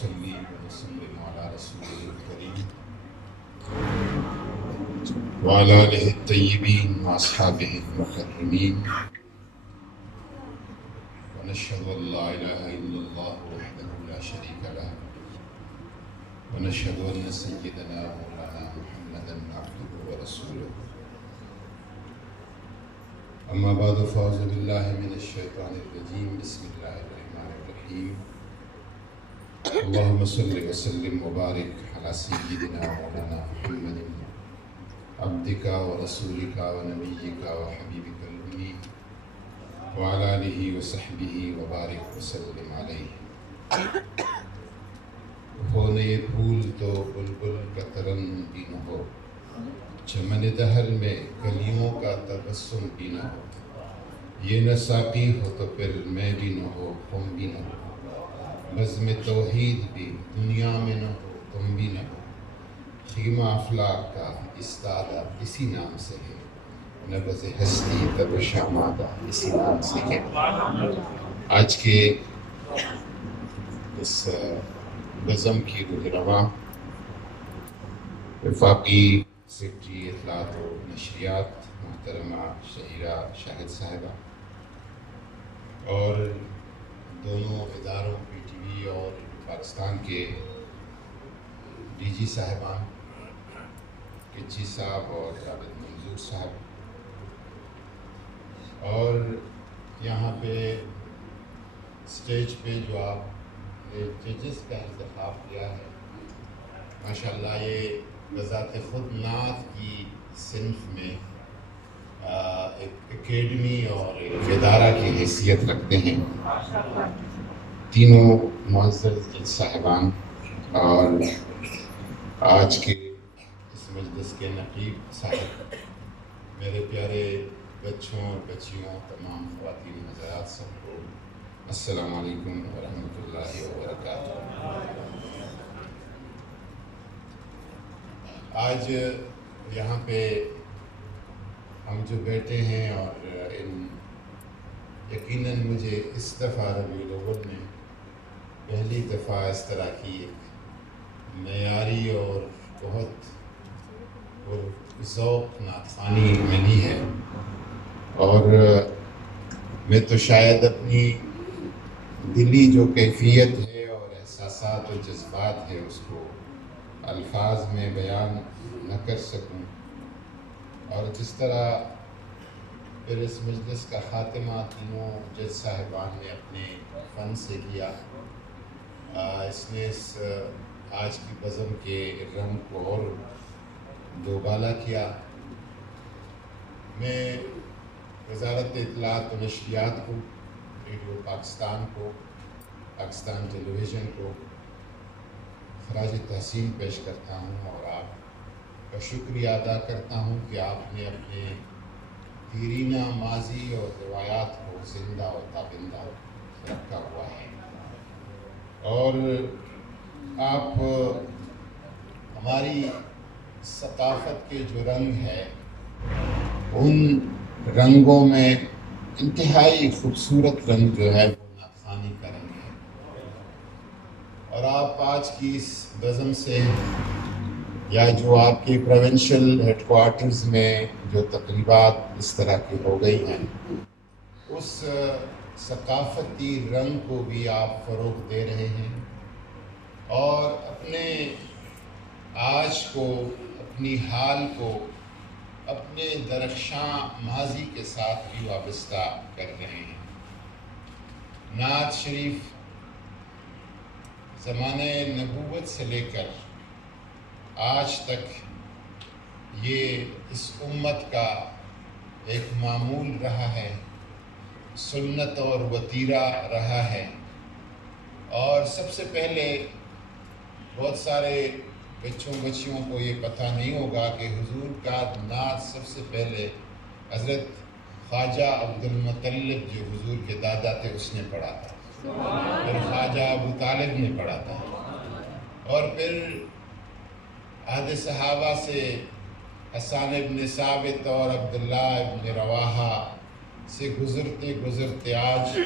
ونصلي ونسلم على رسوله الكريم وعلى آله الطيبين وأصحابه المكرمين ونشهد أن لا إله إلا الله وحده لا شريك له ونشهد أن سيدنا مولانا محمدا عبده ورسوله أما بعد فأعوذ بالله من الشيطان الرجيم بسم الله الرحمن الرحيم اللهم صل وسلم وبارك على سيدنا مولانا محمد عبدك ورسولك ونبيك وحبيبك الأمي وعلى آله وصحبه وبارك وسلم عليه ہونے پھول تو بلبل کا ترنم بھی نہ ہو، چمن دہر میں کلیوں کا تبسم بھی نہ ہو، یہ نہ ساقی ہو تو پھر میں بھی نہ ہو، تم بھی نہ ہو، بزم توحید بھی دنیا میں نہ ہو، تم بھی نہ ہو، خیمہ افلاک کا استادہ اسی نام سے ہے، نبض ہستی تب شامادہ اسی نام سے ہے۔ آج کے اس بزم کی روح رواں وفاقی سیکرٹری اطلاعات و نشریات محترمہ شہیرہ شاہد صاحبہ اور دونوں اداروں پی ٹی وی اور پاکستان کے ڈی جی صاحبان کچی صاحب اور عابد منظور صاحب، اور یہاں پہ اسٹیج پہ جو آپ نے ججز کا انتخاب کیا ہے، ماشاءاللہ یہ بذات خود نعت کی صنف میں ایک اکیڈمی اور ایک ادارہ کی حیثیت رکھتے ہیں۔ تینوں معزز جج صاحبان اور آج کے اس مجلس کے نقیب صاحب، میرے پیارے بچوں اور بچیوں، تمام خواتین حضرات، سب کو السلام علیکم ورحمۃ اللہ وبرکاتہ۔ آج یہاں پہ ہم جو بیٹھے ہیں اور یقیناً مجھے اس دفعہ ربیع الاول میں پہلی دفعہ اس طرح کی ایک معیاری اور بہت ذوق نعت خوانی ملی ہے، اور میں تو شاید اپنی دلی جو کیفیت ہے اور احساسات و جذبات ہے اس کو الفاظ میں بیان نہ کر سکوں، اور جس طرح پھر اس مجلس کا خاتمہ تینوں جج صاحبان نے اپنے فن سے کیا، اس نے اس آج کی بزم کے رنگ کو اور دوبالا کیا۔ میں وزارت اطلاعات و نشریات کو، ریڈیو پاکستان کو، پاکستان ٹیلی ویژن کو خراج تحسین پیش کرتا ہوں اور آپ کا شکریہ ادا کرتا ہوں کہ آپ نے اپنے دیرینہ ماضی اور روایات کو زندہ و تابندہ رکھا ہوا ہے، اور آپ ہماری ثقافت کے جو رنگ ہے ان رنگوں میں انتہائی خوبصورت رنگ جو ہے وہ نعت خوانی کا رنگ ہے، اور آپ آج کی اس بزم سے یا جو آپ کے پروونشل ہیڈ کوارٹرز میں جو تقریبات اس طرح کی ہو گئی ہیں، اس ثقافتی رنگ کو بھی آپ فروغ دے رہے ہیں، اور اپنے آج کو، اپنی حال کو اپنے درخشاں ماضی کے ساتھ بھی وابستہ کر رہے ہیں۔ نعت شریف زمانۂ نبوت سے لے کر آج تک یہ اس امت کا ایک معمول رہا ہے، سنت اور وتیرہ رہا ہے، اور سب سے پہلے بہت سارے بچوں بچیوں کو یہ پتہ نہیں ہوگا کہ حضور کا نعت سب سے پہلے حضرت خواجہ عبد المطلب جو حضور کے دادا تھے اس نے پڑھا تھا، پھر خواجہ ابو طالب نے پڑھا تھا، اور پھر عہد صحابہ سے حسان ابن ثابت اور عبداللہ ابن رواحہ سے گزرتے گزرتے آج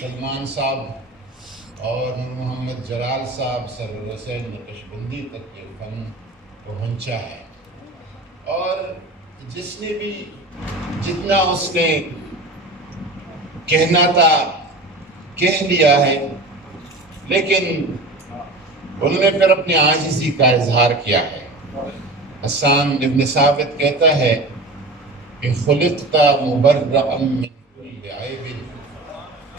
سلمان صاحب اور نور محمد جلال صاحب سرور حسین نقشبندی تک یہ فن پہنچا ہے، اور جس نے بھی جتنا اس نے کہنا تھا کہہ لیا ہے، لیکن انہوں نے پھر اپنی عاجزی کا اظہار کیا ہے۔ حسان ابن ثابت کہتا ہے کہ خلقت مبرأ من کل عیب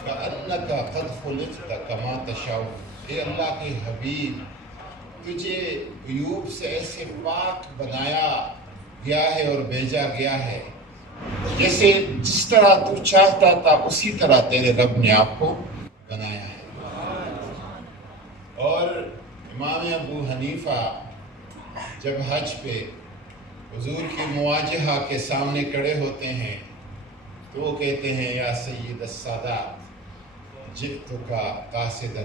کأنک قد خلقت کما تشاء۔ اے اللہ کے حبیب، تجھے عیوب سے ایسے پاک بنایا گیا ہے اور بھیجا گیا ہے جیسے جس طرح تو چاہتا تھا اسی طرح تیرے رب نے آپ کو بنایا ہے۔ اور امام ابو حنیفہ جب حج پہ حضور کی مواجہہ کے سامنے کھڑے ہوتے ہیں تو وہ کہتے ہیں یا سید السادات جئتک قاصدا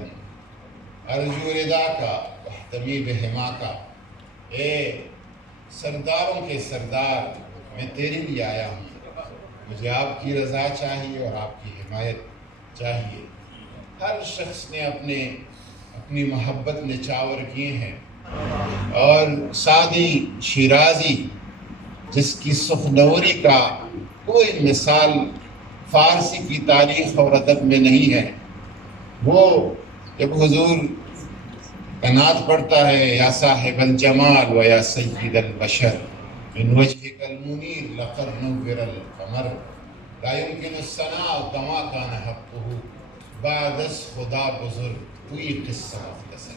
ارجو رضاک واحتمی بحماک۔ اے سرداروں کے سردار، میں تیرے لیے آیا ہوں، مجھے آپ کی رضا چاہیے اور آپ کی حمایت چاہیے۔ ہر شخص نے اپنی محبت نچاور کیے ہیں، اور سعدی شیرازی جس کی سخنوری کا کوئی مثال فارسی کی تاریخ اور ادب میں نہیں ہے، وہ جب حضور کا نعت پڑھتا ہے یا صاحب الجمال و یا سید البشر من وجهك المنیر لقد نور القمر لا يمكن الثناء كما كان حقه بعد از خدا بزرگ کوئی قصہ مختصر۔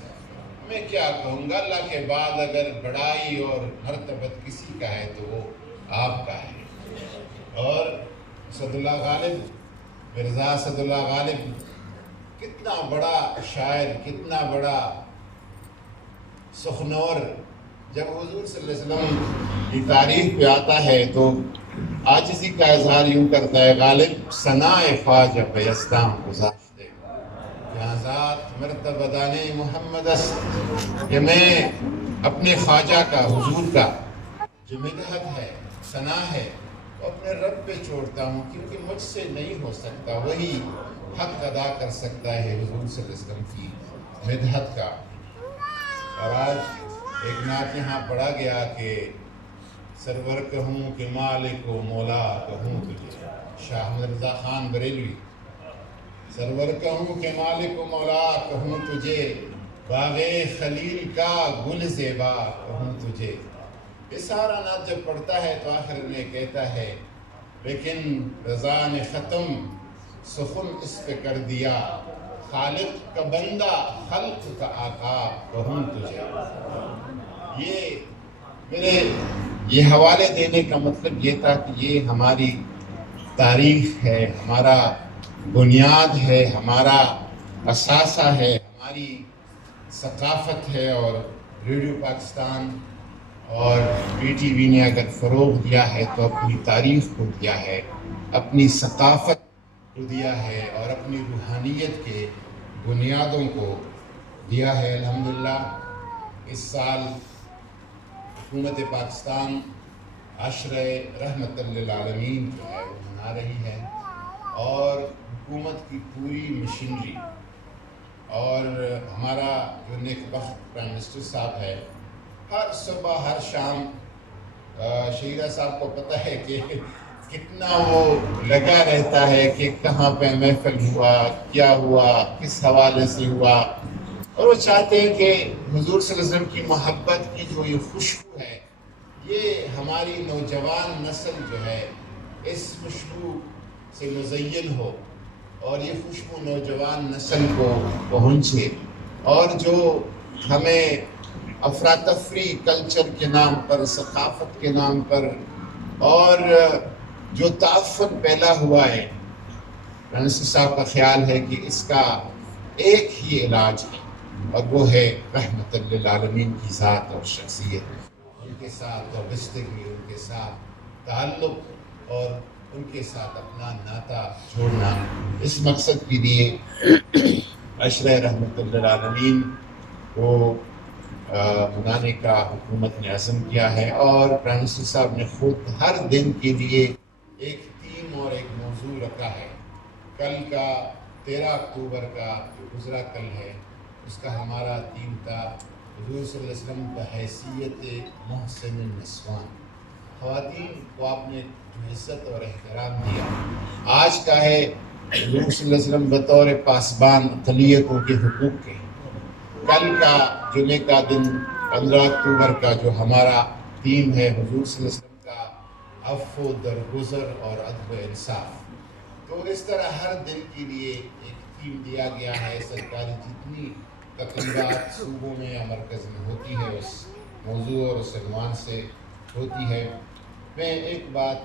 میں کیا کہوں گا، اللہ کے بعد اگر بڑائی اور مرتبت کسی کا ہے تو وہ آپ کا ہے۔ اور اسد اللہ غالب، مرزا اسد اللہ غالب کتنا بڑا شاعر، کتنا بڑا سخنور، جب حضور صلی اللہ علیہ وسلم کی تعریف پہ آتا ہے تو عاجزی کا اظہار یوں کرتا ہے، غالب ثنائے خواجہ بیستام گزاشتے یہاں ذات مرتبہ دانے محمد است، کہ میں اپنے خواجہ کا، حضور کا جو مدحت ہے، ثنا ہے، وہ اپنے رب پہ چھوڑتا ہوں، کیونکہ مجھ سے نہیں ہو سکتا، وہی حق ادا کر سکتا ہے حضور صلی اللہ علیہ وسلم کی مدحت کا۔ اور آج ایک نعت یہاں پڑھا گیا کہ سرور کہوں کہ مالک و مولا کہوں تجھے، شاہ احمد رضا خان بریلوی، سرور کہوں کہ مالک و مولا کہوں تجھے، باغ خلیل کا گل زیبا کہوں تجھے۔ یہ سارا نعت جب پڑھتا ہے تو آخر میں کہتا ہے لیکن رضا نے ختم سخن اس پہ کر دیا، خالق کا بندہ خلق کا آقا کہوں تجھے۔ یہ حوالے دینے کا مطلب یہ تھا کہ یہ ہماری تاریخ ہے، ہمارا بنیاد ہے، ہمارا اثاثہ ہے، ہماری ثقافت ہے، اور ریڈیو پاکستان اور پی ٹی وی نے اگر فروغ دیا ہے تو اپنی تاریخ کو دیا ہے، اپنی ثقافت کو دیا ہے، اور اپنی روحانیت کے بنیادوں کو دیا ہے۔ الحمدللہ اس سال حکومت پاکستان عشرہ رحمت للعالمین جو ہے وہ منا رہی ہے، اور حکومت کی پوری مشینری اور ہمارا جو نیک بخت پرائم منسٹر صاحب ہے، ہر صبح ہر شام شہیرہ صاحب کو پتہ ہے کہ کتنا وہ لگا رہتا ہے کہ کہاں پہ محفل ہوا، کیا ہوا، کس حوالے سے ہوا، اور وہ چاہتے ہیں کہ حضور صلی اللہ علیہ وسلم کی محبت کی جو یہ خوشبو ہے، یہ ہماری نوجوان نسل جو ہے اس خوشبو سے مزین ہو، اور یہ خوشبو نوجوان نسل کو پہنچے، اور جو ہمیں افراتفری کلچر کے نام پر، ثقافت کے نام پر، اور جو تعفن پھیلا ہوا ہے، رنسی صاحب کا خیال ہے کہ اس کا ایک ہی علاج ہے، اور وہ ہے رحمت للعالمین کی ذات اور شخصیت، ان کے ساتھ وابستگی، ان کے ساتھ تعلق، اور ان کے ساتھ اپنا ناطہ جوڑنا۔ اس مقصد کے لیے عشرہ رحمت للعالمین کو منانے کا حکومت نے عزم کیا ہے، اور پرائم منسٹر صاحب نے خود ہر دن کے لیے ایک تھیم اور ایک موضوع رکھا ہے۔ کل کا 13 اکتوبر کا جو گزرا کل ہے اس کا ہمارا تھیم تھا حضور صلی اللہ علیہ وسلم بحیثیت محسن النسوان، خواتین کو آپ نے جو عزت اور احترام دیا۔ آج کا ہے حضور صلی اللہ علیہ وسلم بطور پاسبان اقلیتوں کے حقوق کے۔ کل کا جمعے کا دن 15 اکتوبر کا جو ہمارا تھیم ہے حضور صلی اللہ علیہ وسلم کا عفو، درگزر اور عدل و انصاف۔ تو اس طرح ہر دن کے لیے ایک تھیم دیا گیا ہے۔ سرکاری جتنی تقریبات صوبوں میں یا مرکز میں ہوتی ہے اس موضوع اور اس عنوان سے ہوتی ہے۔ میں ایک بات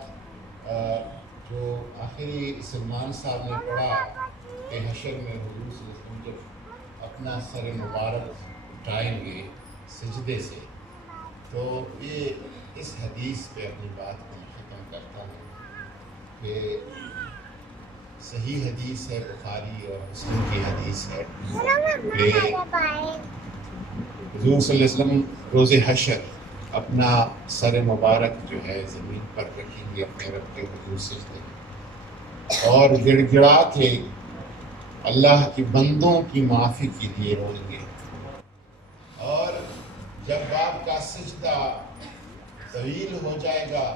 جو آخری سلمان صاحب نے پڑھا کہ حشر میں حضور صلی اللہ علیہ وسلم جب اپنا سر مبارک اٹھائیں گے سجدے سے، تو یہ اس حدیث پہ اپنی بات کو ختم کرتا ہوں کہ صحیح حدیث ہے، بخاری اور مسلم کی حدیث ہے کہ حضور صلی اللہ علیہ وسلم روز حشر اپنا سر مبارک جو ہے زمین پر رکھیں گے اپنے رب کے حضور سجدے میں، اور گڑ گڑا کے اللہ کے بندوں کی معافی کے لیے روئیں گے۔ اور جب باپ کا سجدہ طویل ہو جائے گا،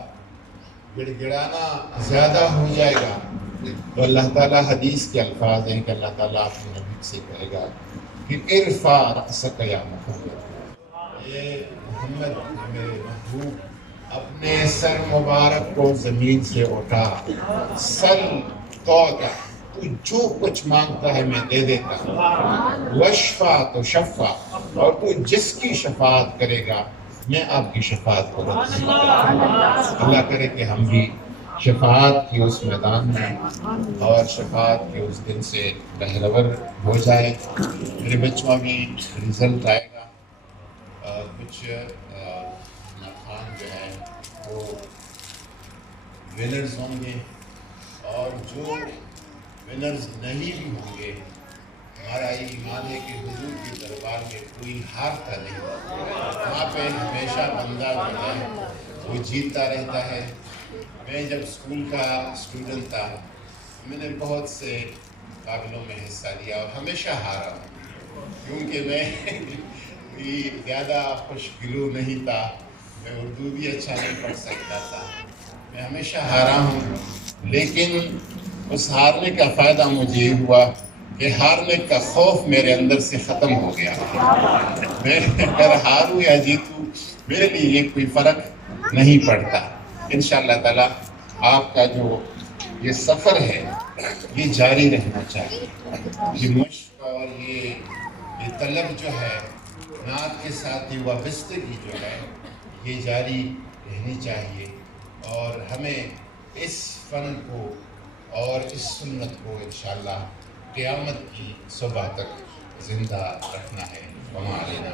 گڑ گڑانا زیادہ ہو جائے گا، تو اللہ تعالیٰ حدیث کے الفاظ ہیں کہ اللہ تعالیٰ اپنے نبی سے کہے گا کہ ارفع رأسک یا محمد، اے محمد میرے محبوب اپنے سر مبارک کو زمین سے اٹھا، سل توتا، تو جو کچھ مانگتا ہے میں دے دیتا ہوں، وشفا تو شفا، اور تو جس کی شفاعت کرے گا میں آپ کی شفاعت کو رکھوں گا۔ اللہ کرے کہ ہم بھی شفاعت کی اس میدان میں اور شفاعت کے اس دن سے بہرور ہو جائے۔ میرے بچوں بھی رزلٹ آئے گا، کچھ ناخوان جو ہے وہ ونرز ہوں گے، اور جو ونرز نہیں بھی ہوں گے، ہمارا ایمان ہے کہ حضور کے دربار میں کوئی ہارتا نہیں، وہاں پہ ہمیشہ بندہ جو ہے وہ جیتتا رہتا ہے۔ میں جب اسکول کا اسٹوڈنٹ تھا میں نے بہت سے مقابلوں میں حصہ لیا اور ہمیشہ ہارا ہوں، کیونکہ میں زیادہ خوش گلو نہیں تھا، میں اردو بھی اچھا نہیں پڑھ سکتا تھا، میں ہمیشہ ہارا ہوں۔ لیکن اس ہارنے کا فائدہ مجھے یہ ہوا کہ ہارنے کا خوف میرے اندر سے ختم ہو گیا۔ میں اگر ہاروں یا جیتوں میرے لیے یہ کوئی فرق نہیں پڑتا۔ انشاءاللہ تعالیٰ آپ کا جو یہ سفر ہے یہ جاری رہنا چاہیے، یہ مشق اور یہ طلب جو ہے نعت کے ساتھ یہ وابستگی جو ہے یہ جاری رہنی چاہیے، اور ہمیں اس فن کو اور اس سنت کو انشاءاللہ قیامت کی صبح تک زندہ رکھنا ہے۔ وما علینا۔